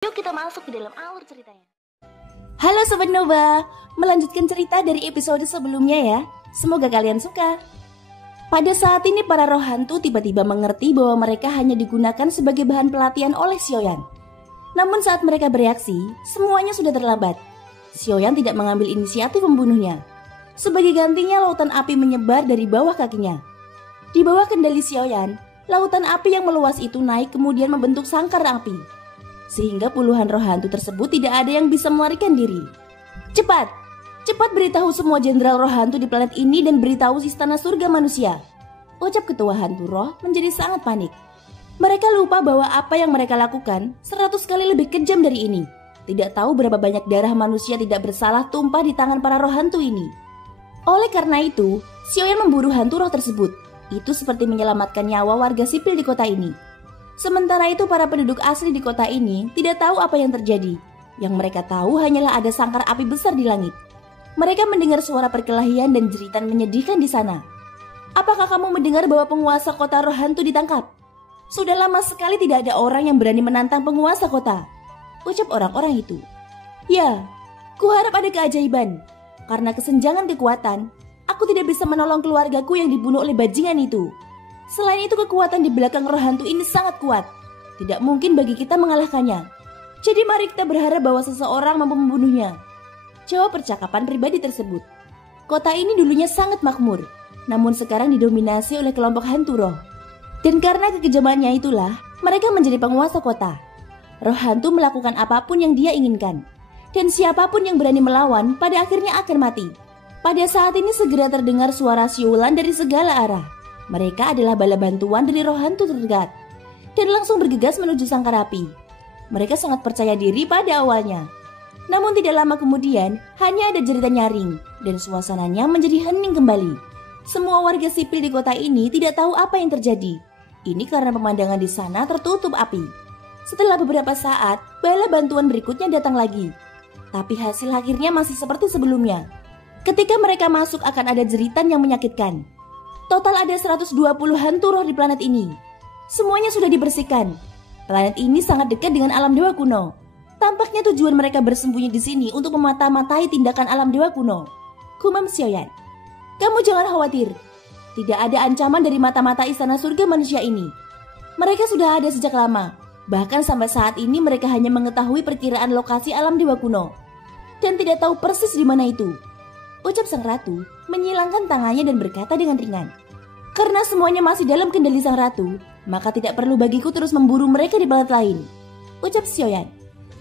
Yuk kita masuk ke dalam alur ceritanya. Halo Sobat Nova, melanjutkan cerita dari episode sebelumnya ya. Semoga kalian suka. Pada saat ini para roh hantu tiba-tiba mengerti bahwa mereka hanya digunakan sebagai bahan pelatihan oleh Xiaoyan. Namun saat mereka bereaksi, semuanya sudah terlambat. Xiaoyan tidak mengambil inisiatif membunuhnya. Sebagai gantinya lautan api menyebar dari bawah kakinya. Di bawah kendali Xiaoyan, lautan api yang meluas itu naik kemudian membentuk sangkar api. Sehingga puluhan roh hantu tersebut tidak ada yang bisa melarikan diri. Cepat! Cepat beritahu semua jenderal roh hantu di planet ini dan beritahu istana surga manusia. Ucap ketua hantu roh menjadi sangat panik. Mereka lupa bahwa apa yang mereka lakukan 100 kali lebih kejam dari ini. Tidak tahu berapa banyak darah manusia tidak bersalah tumpah di tangan para roh hantu ini. Oleh karena itu, Xiaoyan memburu hantu roh tersebut. Itu seperti menyelamatkan nyawa warga sipil di kota ini. Sementara itu para penduduk asli di kota ini tidak tahu apa yang terjadi. Yang mereka tahu hanyalah ada sangkar api besar di langit. Mereka mendengar suara perkelahian dan jeritan menyedihkan di sana. Apakah kamu mendengar bahwa penguasa kota roh hantu ditangkap? Sudah lama sekali tidak ada orang yang berani menantang penguasa kota. Ucap orang-orang itu. Ya, kuharap ada keajaiban. Karena kesenjangan kekuatan, aku tidak bisa menolong keluargaku yang dibunuh oleh bajingan itu. Selain itu kekuatan di belakang roh hantu ini sangat kuat. Tidak mungkin bagi kita mengalahkannya. Jadi mari kita berharap bahwa seseorang mampu membunuhnya. Jawab percakapan pribadi tersebut. Kota ini dulunya sangat makmur, namun sekarang didominasi oleh kelompok hantu roh. Dan karena kekejamannya itulah, mereka menjadi penguasa kota. Roh hantu melakukan apapun yang dia inginkan. Dan siapapun yang berani melawan pada akhirnya akan mati. Pada saat ini segera terdengar suara siulan dari segala arah. Mereka adalah bala bantuan dari roh hantu terdekat dan langsung bergegas menuju sangkar api. Mereka sangat percaya diri pada awalnya. Namun tidak lama kemudian hanya ada jeritan nyaring dan suasananya menjadi hening kembali. Semua warga sipil di kota ini tidak tahu apa yang terjadi. Ini karena pemandangan di sana tertutup api. Setelah beberapa saat, bala bantuan berikutnya datang lagi. Tapi hasil akhirnya masih seperti sebelumnya. Ketika mereka masuk akan ada jeritan yang menyakitkan. Total ada 120 hantu roh di planet ini. Semuanya sudah dibersihkan. Planet ini sangat dekat dengan alam dewa kuno. Tampaknya tujuan mereka bersembunyi di sini untuk memata-matai tindakan alam dewa kuno. Kumam Xiaoyan. Kamu jangan khawatir. Tidak ada ancaman dari mata-mata istana surga manusia ini. Mereka sudah ada sejak lama. Bahkan sampai saat ini mereka hanya mengetahui perkiraan lokasi alam dewa kuno. Dan tidak tahu persis di mana itu. Ucap sang ratu menyilangkan tangannya dan berkata dengan ringan. Karena semuanya masih dalam kendali sang ratu, maka tidak perlu bagiku terus memburu mereka di planet lain. Ucap Xiaoyan.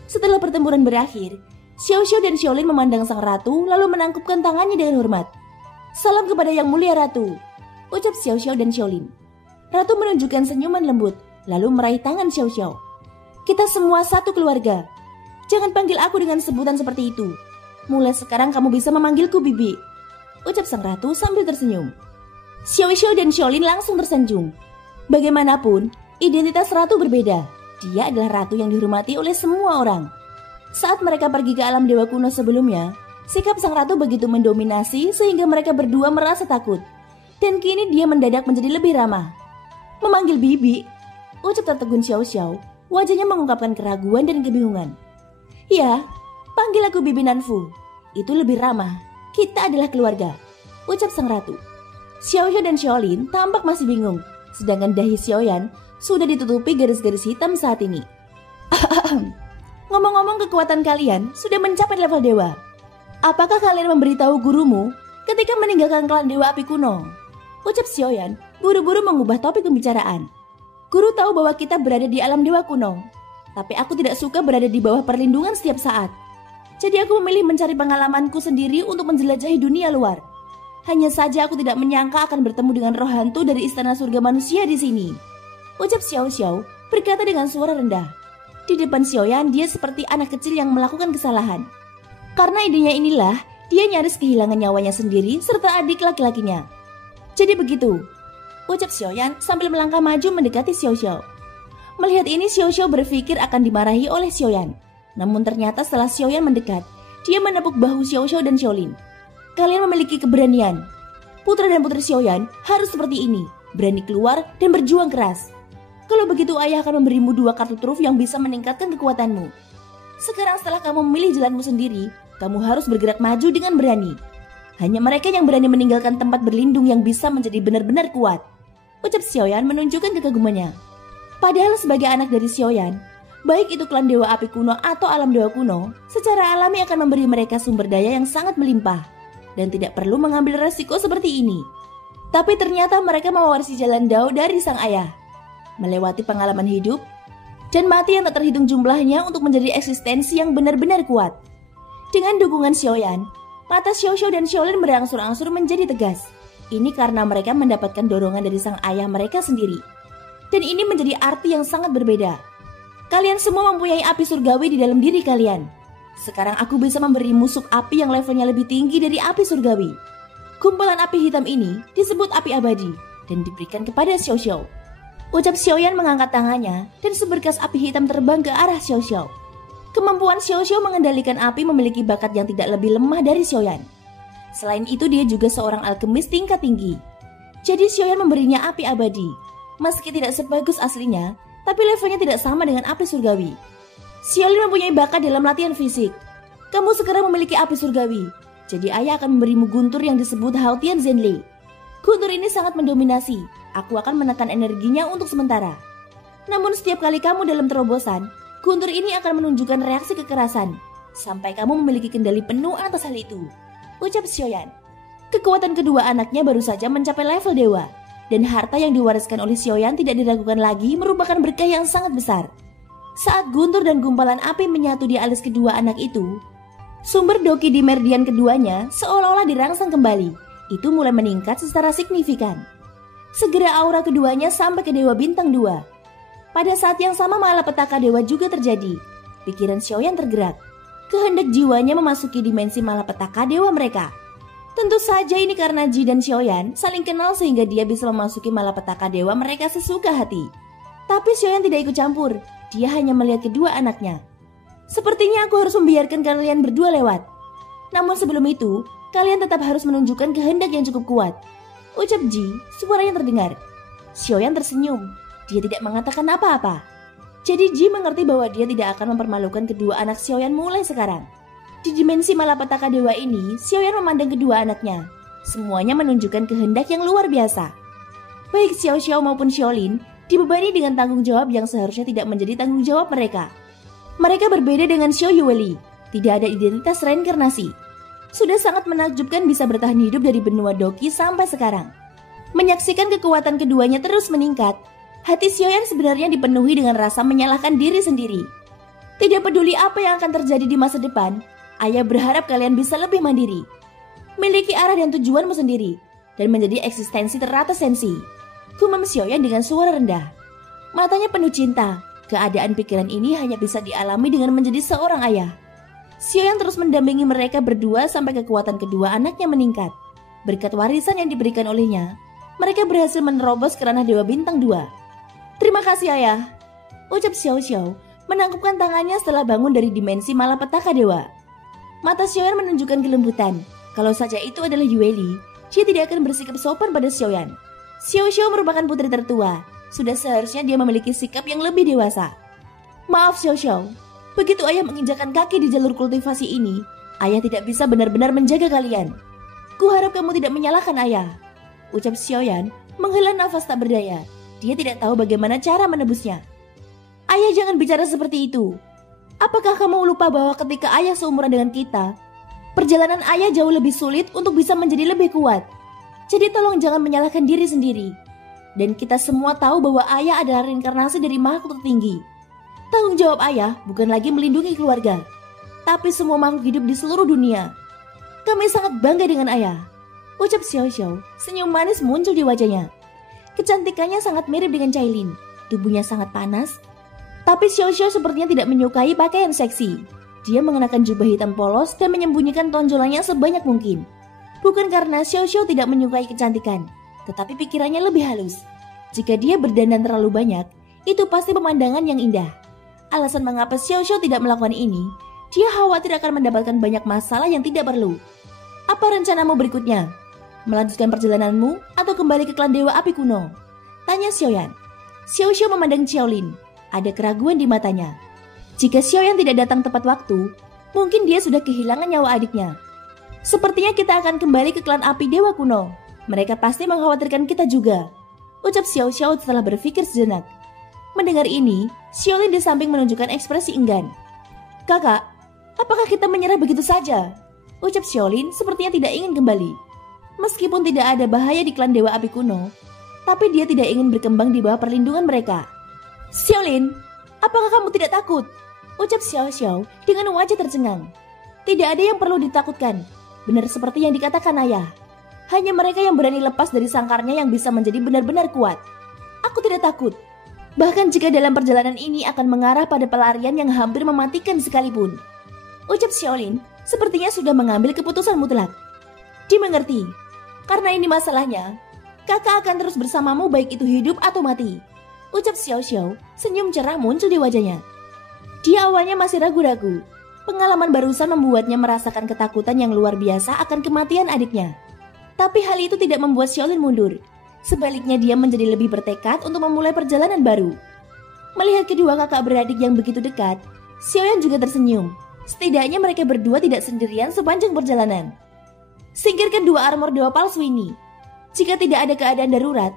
Setelah pertempuran berakhir, Xiao dan Xiaolin memandang sang ratu lalu menangkupkan tangannya dengan hormat. Salam kepada yang mulia ratu. Ucap Xiao dan Xiaolin. Ratu menunjukkan senyuman lembut, lalu meraih tangan Xiao. Kita semua satu keluarga. Jangan panggil aku dengan sebutan seperti itu. Mulai sekarang kamu bisa memanggilku Bibi. Ucap sang ratu sambil tersenyum. Xiao dan Xiaolin langsung tersanjung. Bagaimanapun, identitas ratu berbeda. Dia adalah ratu yang dihormati oleh semua orang. Saat mereka pergi ke alam dewa kuno sebelumnya, sikap sang ratu begitu mendominasi sehingga mereka berdua merasa takut. Dan kini dia mendadak menjadi lebih ramah. Memanggil Bibi, ucap tertegun Xiao, wajahnya mengungkapkan keraguan dan kebingungan. Ya, panggil aku Bibi Nanfu. Itu lebih ramah. Kita adalah keluarga. Ucap sang ratu. Xiao dan Xiaolin tampak masih bingung. Sedangkan dahi Xiaoyan sudah ditutupi garis-garis hitam saat ini. Ngomong-ngomong kekuatan kalian sudah mencapai level dewa. Apakah kalian memberitahu gurumu ketika meninggalkan klan dewa api kuno? Ucap Xiaoyan buru-buru mengubah topik pembicaraan. Guru tahu bahwa kita berada di alam dewa kuno. Tapi aku tidak suka berada di bawah perlindungan setiap saat. Jadi aku memilih mencari pengalamanku sendiri untuk menjelajahi dunia luar. Hanya saja aku tidak menyangka akan bertemu dengan roh hantu dari istana surga manusia di sini. Ucap Xiao berkata dengan suara rendah. Di depan Xiaoyan dia seperti anak kecil yang melakukan kesalahan. Karena idenya inilah, dia nyaris kehilangan nyawanya sendiri serta adik laki-lakinya. Jadi begitu. Ucap Xiaoyan sambil melangkah maju mendekati Xiao. Melihat ini Xiao berpikir akan dimarahi oleh Xiaoyan. Namun ternyata setelah Xiaoyan mendekat, dia menepuk bahu Xiao dan Xiaolin. Kalian memiliki keberanian. Putra dan putri Xiaoyan harus seperti ini, berani keluar dan berjuang keras. Kalau begitu ayah akan memberimu 2 kartu truf yang bisa meningkatkan kekuatanmu. Sekarang setelah kamu memilih jalanmu sendiri, kamu harus bergerak maju dengan berani. Hanya mereka yang berani meninggalkan tempat berlindung yang bisa menjadi benar-benar kuat. Ucap Xiaoyan menunjukkan kekagumannya. Padahal sebagai anak dari Xiaoyan, baik itu klan Dewa Api kuno atau alam Dewa kuno, secara alami akan memberi mereka sumber daya yang sangat melimpah dan tidak perlu mengambil resiko seperti ini. Tapi ternyata mereka mewarisi jalan Dao dari sang ayah, melewati pengalaman hidup dan mati yang tak terhitung jumlahnya untuk menjadi eksistensi yang benar-benar kuat. Dengan dukungan Xiaoyan, mata Xiao Xiao dan Xiaolin berangsur-angsur menjadi tegas. Ini karena mereka mendapatkan dorongan dari sang ayah mereka sendiri. Dan ini menjadi arti yang sangat berbeda. Kalian semua mempunyai api surgawi di dalam diri kalian. Sekarang aku bisa memberi musuh api yang levelnya lebih tinggi dari api surgawi. Kumpulan api hitam ini disebut api abadi dan diberikan kepada Xiao Xiao. Ucap Xiaoyan mengangkat tangannya dan seberkas api hitam terbang ke arah Xiao Xiao. Kemampuan Xiao Xiao mengendalikan api memiliki bakat yang tidak lebih lemah dari Xiaoyan. Selain itu dia juga seorang alkemis tingkat tinggi. Jadi Xiaoyan memberinya api abadi. Meski tidak sebagus aslinya, tapi levelnya tidak sama dengan api surgawi. Xiaolin mempunyai bakat dalam latihan fisik. Kamu sekarang memiliki api surgawi, jadi ayah akan memberimu guntur yang disebut Haotian Zenlei. Guntur ini sangat mendominasi. Aku akan menekan energinya untuk sementara. Namun setiap kali kamu dalam terobosan, guntur ini akan menunjukkan reaksi kekerasan sampai kamu memiliki kendali penuh atas hal itu. Ucap Xiaoyan. Kekuatan kedua anaknya baru saja mencapai level dewa, dan harta yang diwariskan oleh Xiaoyan tidak diragukan lagi merupakan berkah yang sangat besar. Saat guntur dan gumpalan api menyatu di alis kedua anak itu, sumber doki di meridian keduanya seolah-olah dirangsang kembali. Itu mulai meningkat secara signifikan. Segera aura keduanya sampai ke Dewa Bintang 2. Pada saat yang sama malapetaka dewa juga terjadi. Pikiran Xiaoyan tergerak. Kehendak jiwanya memasuki dimensi malapetaka dewa mereka. Tentu saja ini karena Ji dan Xiaoyan saling kenal sehingga dia bisa memasuki malapetaka dewa mereka sesuka hati. Tapi Xiaoyan tidak ikut campur, dia hanya melihat kedua anaknya. Sepertinya aku harus membiarkan kalian berdua lewat. Namun sebelum itu, kalian tetap harus menunjukkan kehendak yang cukup kuat. Ucap Ji, suaranya terdengar. Xiaoyan tersenyum, dia tidak mengatakan apa-apa. Jadi Ji mengerti bahwa dia tidak akan mempermalukan kedua anak Xiaoyan mulai sekarang. Di dimensi malapetaka dewa ini, Xiaoyan memandang kedua anaknya. Semuanya menunjukkan kehendak yang luar biasa. Baik Xiao Xiao maupun Xiaolin dibebani dengan tanggung jawab yang seharusnya tidak menjadi tanggung jawab mereka. Mereka berbeda dengan Xiao Yueli, tidak ada identitas reinkarnasi. Sudah sangat menakjubkan bisa bertahan hidup dari benua Doki sampai sekarang. Menyaksikan kekuatan keduanya terus meningkat, hati Xiaoyan sebenarnya dipenuhi dengan rasa menyalahkan diri sendiri. Tidak peduli apa yang akan terjadi di masa depan, ayah berharap kalian bisa lebih mandiri, miliki arah dan tujuanmu sendiri, dan menjadi eksistensi teratas sensi. Gumam Xiaoyan dengan suara rendah. Matanya penuh cinta. Keadaan pikiran ini hanya bisa dialami dengan menjadi seorang ayah. Xiaoyan terus mendampingi mereka berdua sampai kekuatan kedua anaknya meningkat. Berkat warisan yang diberikan olehnya, mereka berhasil menerobos ke ranah Dewa Bintang 2. Terima kasih ayah, ucap Xiao Xiao menangkupkan tangannya setelah bangun dari dimensi malapetaka dewa. Mata Xiaoyan menunjukkan kelembutan. Kalau saja itu adalah Yueli, dia tidak akan bersikap sopan pada Xiaoyan. Xiao Xiao merupakan putri tertua. Sudah seharusnya dia memiliki sikap yang lebih dewasa. Maaf Xiao Xiao, begitu ayah menginjakkan kaki di jalur kultivasi ini, ayah tidak bisa benar-benar menjaga kalian. Kuharap kamu tidak menyalahkan ayah, ucap Xiaoyan menghela nafas tak berdaya. Dia tidak tahu bagaimana cara menebusnya. Ayah jangan bicara seperti itu. Apakah kamu lupa bahwa ketika ayah seumuran dengan kita, perjalanan ayah jauh lebih sulit untuk bisa menjadi lebih kuat. Jadi tolong jangan menyalahkan diri sendiri. Dan kita semua tahu bahwa ayah adalah reinkarnasi dari makhluk tertinggi. Tanggung jawab ayah bukan lagi melindungi keluarga, tapi semua makhluk hidup di seluruh dunia. Kami sangat bangga dengan ayah, ucap Xiao Xiao. Senyum manis muncul di wajahnya. Kecantikannya sangat mirip dengan Cailin. Tubuhnya sangat panas. Tapi Xiao Xiao sepertinya tidak menyukai pakaian seksi. Dia mengenakan jubah hitam polos dan menyembunyikan tonjolannya sebanyak mungkin. Bukan karena Xiao Xiao tidak menyukai kecantikan, tetapi pikirannya lebih halus. Jika dia berdandan terlalu banyak, itu pasti pemandangan yang indah. Alasan mengapa Xiao Xiao tidak melakukan ini, dia khawatir akan mendapatkan banyak masalah yang tidak perlu. Apa rencanamu berikutnya? Melanjutkan perjalananmu atau kembali ke klan Dewa Api kuno? Tanya Xiaoyan. Xiao Xiao memandang Xiaolin. Ada keraguan di matanya. Jika Xiaoyan tidak datang tepat waktu, mungkin dia sudah kehilangan nyawa adiknya. Sepertinya kita akan kembali ke klan api Dewa Kuno. Mereka pasti mengkhawatirkan kita juga, ucap Xiao Xiao setelah berpikir sejenak. Mendengar ini, Xiaolin di samping menunjukkan ekspresi enggan. Kakak, apakah kita menyerah begitu saja? Ucap Xiaolin sepertinya tidak ingin kembali. Meskipun tidak ada bahaya di klan Dewa Api Kuno, tapi dia tidak ingin berkembang di bawah perlindungan mereka. Xiaolin, apakah kamu tidak takut? Ucap Xiao Xiao dengan wajah tercengang. Tidak ada yang perlu ditakutkan. Benar seperti yang dikatakan ayah. Hanya mereka yang berani lepas dari sangkarnya yang bisa menjadi benar-benar kuat. Aku tidak takut. Bahkan jika dalam perjalanan ini akan mengarah pada pelarian yang hampir mematikan sekalipun. Ucap Xiaolin sepertinya sudah mengambil keputusan mutlak. Dimengerti. Karena ini masalahnya, kakak akan terus bersamamu baik itu hidup atau mati. Ucap Xiao Xiao, senyum cerah muncul di wajahnya. Dia awalnya masih ragu-ragu. Pengalaman barusan membuatnya merasakan ketakutan yang luar biasa akan kematian adiknya. Tapi hal itu tidak membuat Xiaolin mundur. Sebaliknya dia menjadi lebih bertekad untuk memulai perjalanan baru. Melihat kedua kakak beradik yang begitu dekat, Xiaoyan juga tersenyum. Setidaknya mereka berdua tidak sendirian sepanjang perjalanan. Singkirkan dua armor dewa palsu ini. Jika tidak ada keadaan darurat,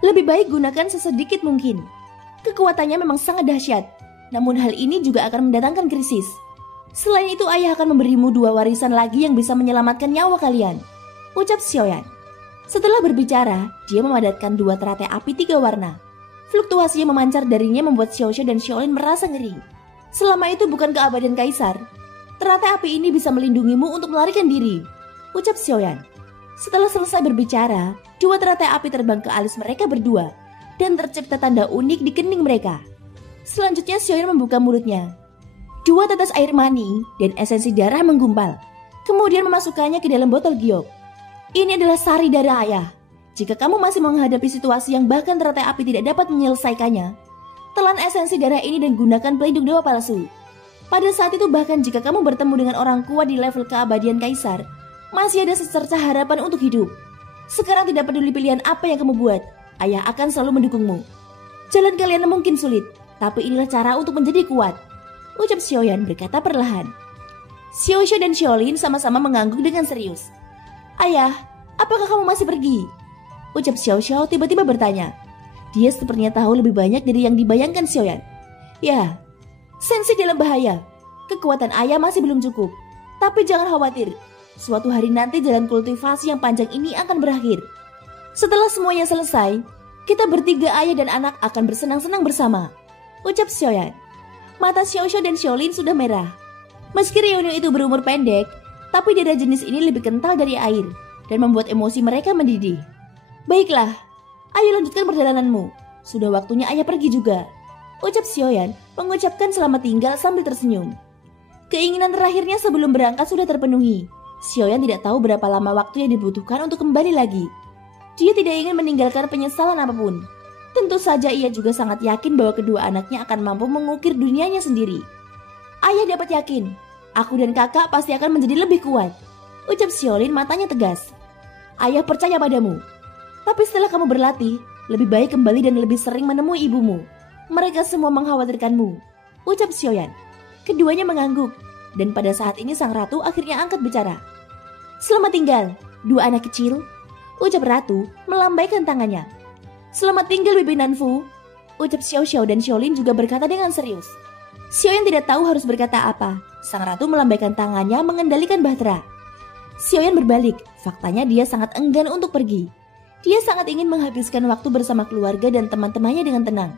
lebih baik gunakan sesedikit mungkin. Kekuatannya memang sangat dahsyat. Namun hal ini juga akan mendatangkan krisis. Selain itu ayah akan memberimu dua warisan lagi yang bisa menyelamatkan nyawa kalian, ucap Xiaoyan. Setelah berbicara, dia memadatkan dua teratai api 3 warna. Fluktuasi yang memancar darinya membuat Xiao Xiao dan Xiaolin merasa ngeri. Selama itu bukan keabadian kaisar, teratai api ini bisa melindungimu untuk melarikan diri, ucap Xiaoyan. Setelah selesai berbicara, dua teratai api terbang ke alis mereka berdua dan tercipta tanda unik di kening mereka. Selanjutnya Xiaoyan membuka mulutnya. Dua tetes air mani dan esensi darah menggumpal. Kemudian memasukkannya ke dalam botol giok. Ini adalah sari darah ayah. Jika kamu masih menghadapi situasi yang bahkan teratai api tidak dapat menyelesaikannya, telan esensi darah ini dan gunakan pelindung dewa palsu. Pada saat itu bahkan jika kamu bertemu dengan orang kuat di level keabadian kaisar, masih ada secerca harapan untuk hidup. Sekarang tidak peduli pilihan apa yang kamu buat, ayah akan selalu mendukungmu. Jalan kalian mungkin sulit, tapi inilah cara untuk menjadi kuat, ucap Xiaoyan berkata perlahan. Xiao Xiao dan Xiaolin sama-sama mengangguk dengan serius. Ayah, apakah kamu masih pergi? Ucap Xiao Xiao tiba-tiba bertanya. Dia sepertinya tahu lebih banyak dari yang dibayangkan Xiaoyan. Ya, Sensei dalam bahaya. Kekuatan ayah masih belum cukup. Tapi jangan khawatir, suatu hari nanti jalan kultivasi yang panjang ini akan berakhir. Setelah semuanya selesai, kita bertiga ayah dan anak akan bersenang-senang bersama, ucap Xiaoyan. Mata Xiao Xiao dan Xiaolin sudah merah. Meski reuni itu berumur pendek, tapi darah jenis ini lebih kental dari air dan membuat emosi mereka mendidih. Baiklah, ayo lanjutkan perjalananmu. Sudah waktunya ayah pergi juga, ucap Xiaoyan mengucapkan selamat tinggal sambil tersenyum. Keinginan terakhirnya sebelum berangkat sudah terpenuhi. Xiaoyan tidak tahu berapa lama waktu yang dibutuhkan untuk kembali lagi. Dia tidak ingin meninggalkan penyesalan apapun. Tentu saja ia juga sangat yakin bahwa kedua anaknya akan mampu mengukir dunianya sendiri. Ayah dapat yakin, aku dan kakak pasti akan menjadi lebih kuat, ucap Xiaolin matanya tegas. Ayah percaya padamu. Tapi setelah kamu berlatih, lebih baik kembali dan lebih sering menemui ibumu. Mereka semua mengkhawatirkanmu, ucap Xiaoyan. Keduanya mengangguk, dan pada saat ini sang ratu akhirnya angkat bicara. Selamat tinggal, dua anak kecil, ucap ratu melambaikan tangannya. Selamat tinggal Bibi Nanfu, ucap Xiao Xiao dan Xiaolin juga berkata dengan serius. Xiaoyan tidak tahu harus berkata apa. Sang ratu melambaikan tangannya mengendalikan bahtera. Xiaoyan berbalik, faktanya dia sangat enggan untuk pergi. Dia sangat ingin menghabiskan waktu bersama keluarga dan teman-temannya dengan tenang.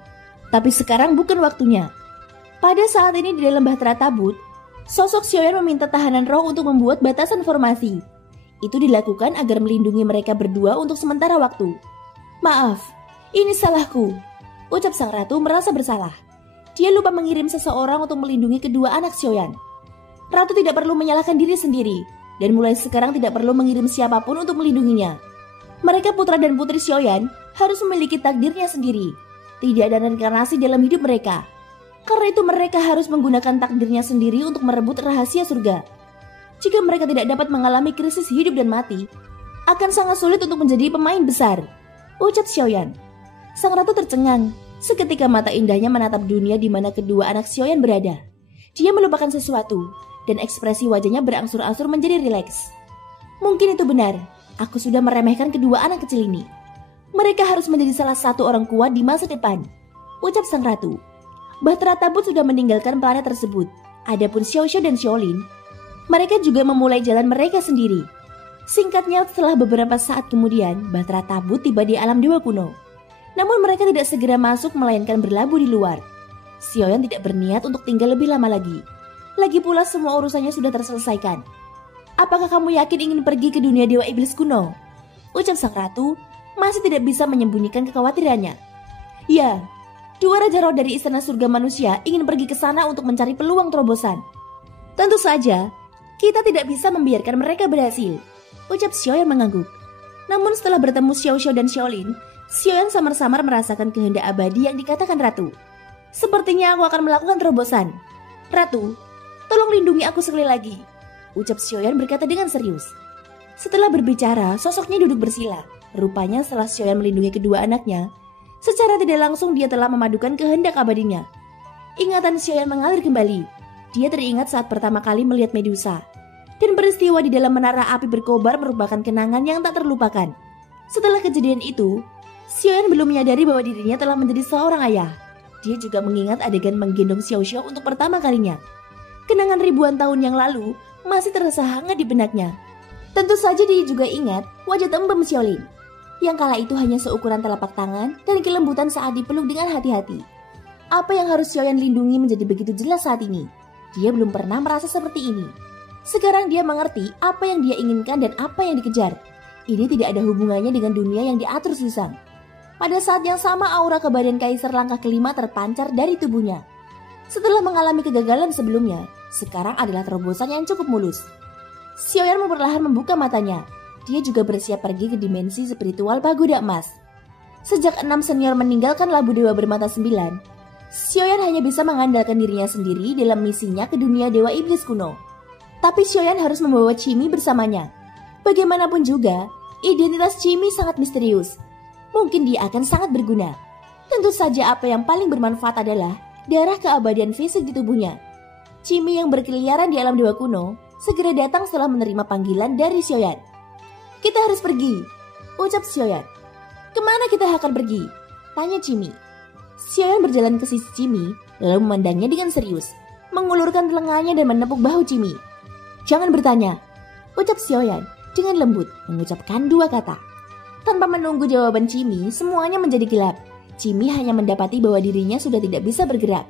Tapi sekarang bukan waktunya. Pada saat ini di dalam bahtera tabut, sosok Xiaoyan meminta tahanan roh untuk membuat batasan formasi. Itu dilakukan agar melindungi mereka berdua untuk sementara waktu. Maaf, ini salahku, ucap sang ratu merasa bersalah. Dia lupa mengirim seseorang untuk melindungi kedua anak Xiaoyan. Ratu tidak perlu menyalahkan diri sendiri, dan mulai sekarang tidak perlu mengirim siapapun untuk melindunginya. Mereka putra dan putri Xiaoyan harus memiliki takdirnya sendiri. Tidak ada reinkarnasi dalam hidup mereka. Karena itu mereka harus menggunakan takdirnya sendiri untuk merebut rahasia surga. Jika mereka tidak dapat mengalami krisis hidup dan mati, akan sangat sulit untuk menjadi pemain besar, ucap Xiaoyan. Sang ratu tercengang. Seketika mata indahnya menatap dunia di mana kedua anak Xiaoyan berada. Dia melupakan sesuatu, dan ekspresi wajahnya berangsur-angsur menjadi rileks. Mungkin itu benar, aku sudah meremehkan kedua anak kecil ini. Mereka harus menjadi salah satu orang kuat di masa depan, ucap sang ratu. Bahtera Tabut sudah meninggalkan planet tersebut. Adapun Xiao dan Xiaolin, mereka juga memulai jalan mereka sendiri. Singkatnya, setelah beberapa saat kemudian, Bahtera Tabut tiba di alam dewa kuno. Namun mereka tidak segera masuk melainkan berlabuh di luar. Xiaoyan tidak berniat untuk tinggal lebih lama lagi. Lagi pula semua urusannya sudah terselesaikan. Apakah kamu yakin ingin pergi ke dunia dewa iblis kuno? Ucap sang ratu, masih tidak bisa menyembunyikan kekhawatirannya. Ya, dua raja roh dari istana surga manusia ingin pergi ke sana untuk mencari peluang terobosan. Tentu saja, kita tidak bisa membiarkan mereka berhasil, ucap Xiaoyan mengangguk. Namun setelah bertemu Xiao dan Xiaolin, Xiaoyan samar-samar merasakan kehendak abadi yang dikatakan ratu. Sepertinya aku akan melakukan terobosan. Ratu, tolong lindungi aku sekali lagi, ucap Xiaoyan berkata dengan serius. Setelah berbicara, sosoknya duduk bersila. Rupanya setelah Xiaoyan melindungi kedua anaknya, secara tidak langsung dia telah memadukan kehendak abadinya. Ingatan Xiaoyan mengalir kembali. Dia teringat saat pertama kali melihat Medusa. Dan peristiwa di dalam menara api berkobar merupakan kenangan yang tak terlupakan. Setelah kejadian itu, Xiaoyan belum menyadari bahwa dirinya telah menjadi seorang ayah. Dia juga mengingat adegan menggendong Xiao untuk pertama kalinya. Kenangan ribuan tahun yang lalu masih terasa hangat di benaknya. Tentu saja dia juga ingat wajah tembem Xiaolin, yang kala itu hanya seukuran telapak tangan dan kelembutan saat dipeluk dengan hati-hati. Apa yang harus Xiaoyan lindungi menjadi begitu jelas saat ini. Dia belum pernah merasa seperti ini. Sekarang dia mengerti apa yang dia inginkan dan apa yang dikejar. Ini tidak ada hubungannya dengan dunia yang diatur susang. Pada saat yang sama aura kebadan Kaisar langkah kelima terpancar dari tubuhnya. Setelah mengalami kegagalan sebelumnya, sekarang adalah terobosan yang cukup mulus. Xiaoyan perlahan membuka matanya. Dia juga bersiap pergi ke dimensi spiritual pagoda emas. Sejak 6 senior meninggalkan labu dewa bermata 9, Xiaoyan hanya bisa mengandalkan dirinya sendiri dalam misinya ke dunia dewa iblis kuno. Tapi Xiaoyan harus membawa Qimi bersamanya. Bagaimanapun juga, identitas Qimi sangat misterius. Mungkin dia akan sangat berguna. Tentu saja apa yang paling bermanfaat adalah darah keabadian fisik di tubuhnya. Qimi yang berkeliaran di alam dewa kuno segera datang setelah menerima panggilan dari Xiaoyan. Kita harus pergi, ucap Xiaoyan. Kemana kita akan pergi? Tanya Qimi. Xiaoyan berjalan ke sisi Qimi, lalu memandangnya dengan serius, mengulurkan telinganya dan menepuk bahu Qimi. Jangan bertanya, ucap Xiaoyan dengan lembut, mengucapkan dua kata. Tanpa menunggu jawaban Qimi, semuanya menjadi gelap. Qimi hanya mendapati bahwa dirinya sudah tidak bisa bergerak.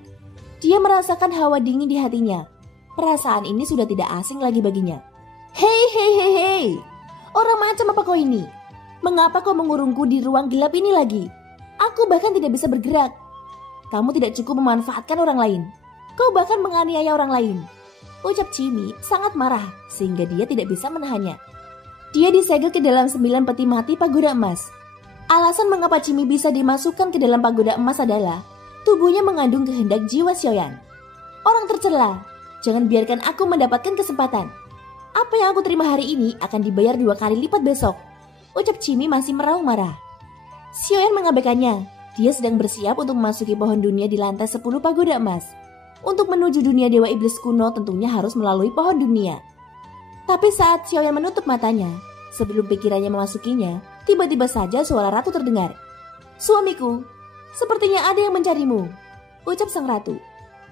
Dia merasakan hawa dingin di hatinya. Perasaan ini sudah tidak asing lagi baginya. Hei, orang macam apa kau ini? Mengapa kau mengurungku di ruang gelap ini lagi? Aku bahkan tidak bisa bergerak. Kamu tidak cukup memanfaatkan orang lain. Kau bahkan menganiaya orang lain, ucap Qimi sangat marah sehingga dia tidak bisa menahannya. Dia disegel ke dalam 9 peti mati pagoda emas. Alasan mengapa Qimi bisa dimasukkan ke dalam pagoda emas adalah tubuhnya mengandung kehendak jiwa Xiaoyan. Orang tercela, jangan biarkan aku mendapatkan kesempatan. Apa yang aku terima hari ini akan dibayar 2 kali lipat besok, ucap Qimi masih meraung marah. Xiaoyan mengabaikannya. Dia sedang bersiap untuk memasuki pohon dunia di lantai 10 pagoda emas. Untuk menuju dunia dewa iblis kuno tentunya harus melalui pohon dunia. Tapi saat Xiaoyan menutup matanya, sebelum pikirannya memasukinya, tiba-tiba saja suara ratu terdengar. Suamiku, sepertinya ada yang mencarimu, ucap sang ratu.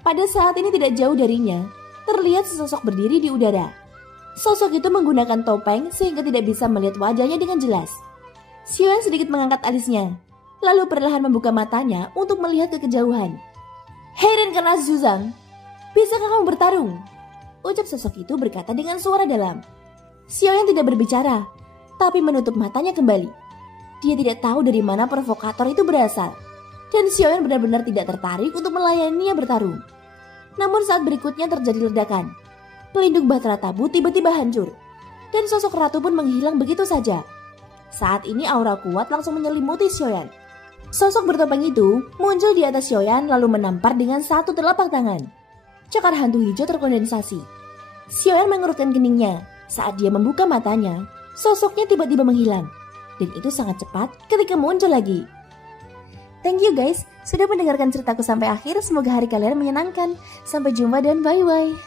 Pada saat ini tidak jauh darinya, terlihat sesosok berdiri di udara. Sosok itu menggunakan topeng sehingga tidak bisa melihat wajahnya dengan jelas. Xiaoyan sedikit mengangkat alisnya, lalu perlahan membuka matanya untuk melihat ke kejauhan. Hei reinkarnasi Zuzang, bisakah kamu bertarung? Ucap sosok itu berkata dengan suara dalam. Xiaoyan tidak berbicara, tapi menutup matanya kembali. Dia tidak tahu dari mana provokator itu berasal, dan Xiaoyan benar-benar tidak tertarik untuk melayaninya bertarung. Namun saat berikutnya terjadi ledakan. Pelindung Bahtera Tabut tiba-tiba hancur, dan sosok ratu pun menghilang begitu saja. Saat ini aura kuat langsung menyelimuti Xiaoyan. Sosok bertopeng itu muncul di atas Xiaoyan lalu menampar dengan satu telapak tangan. Cakar hantu hijau terkondensasi. Xiaoyan mengerutkan keningnya. Saat dia membuka matanya, sosoknya tiba-tiba menghilang. Dan itu sangat cepat ketika muncul lagi. Thank you guys sudah mendengarkan ceritaku sampai akhir. Semoga hari kalian menyenangkan. Sampai jumpa dan bye-bye.